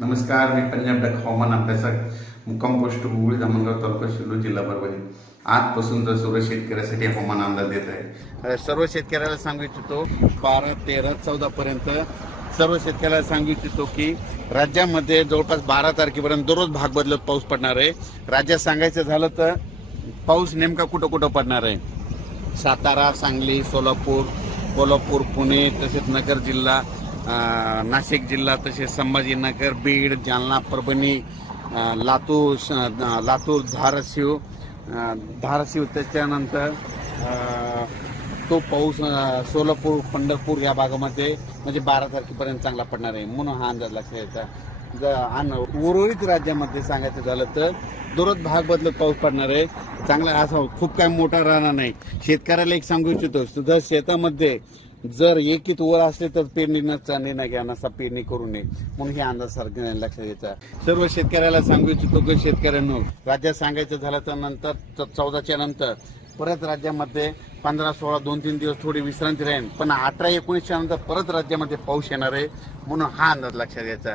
नमस्कार मी पंजाब डक हवामान अभ्यासक मुक्काम पोस्ट हुगळी धामणगाव तालुका शिल्लो जिल्हा परभणी. आजपासून तर सर्व शेतकऱ्यासाठी हवामान अंदाज देत आहे सर्व शेतकऱ्याला सांगू इच्छितो बारा तेरा चौदा पर्यंत सर्व शेतकऱ्याला सांगू इच्छितो की राज्यामध्ये जवळपास बारा तारखेपर्यंत दररोज भाग बदलत पाऊस पडणार आहे. राज्यात सांगायचं झालं तर पाऊस नेमका कुठं कुठं पडणार आहे? सातारा सांगली सोलापूर कोल्हापूर पुणे तसेच नगर जिल्हा नाशिक जिल्हा तसेच संभाजीनगर बीड जालना परभणी लातूर लातूर धाराशिव धाराशिव त्याच्यानंतर तो पाऊस सोलापूर पंढरपूर या भागामध्ये म्हणजे बारा तारखेपर्यंत चांगला पडणार आहे. म्हणून हा अंदाज लक्षात घ्यायचा आणि उर्वरित राज्यामध्ये सांगायचं झालं तर दररोज भाग बदलत पाऊस पडणार आहे. चांगला असा खूप काय मोठा राहणार नाही. शेतकऱ्याला एक सांगू इच्छितो जर शेतामध्ये जर एकीत वर असले तर पेरणीचा निर्णय घ्या नसा पेरणी करू नये. म्हणून हे अंदाज सारखं लक्षात घ्यायचा. सर्व शेतकऱ्याला सांगू इच्छितो की शेतकऱ्यांनो राज्यात सांगायचं झालं तर नंतर च- चौदाच्या नंतर. परत राज्यामध्ये पंधरा सोळा दोन तीन दिवस थोडी विश्रांती राहील पण अठरा एकोणीसच्या नंतर परत राज्यामध्ये पाऊस येणार आहे म्हणून हा अंदाज लक्षात घ्यायचा.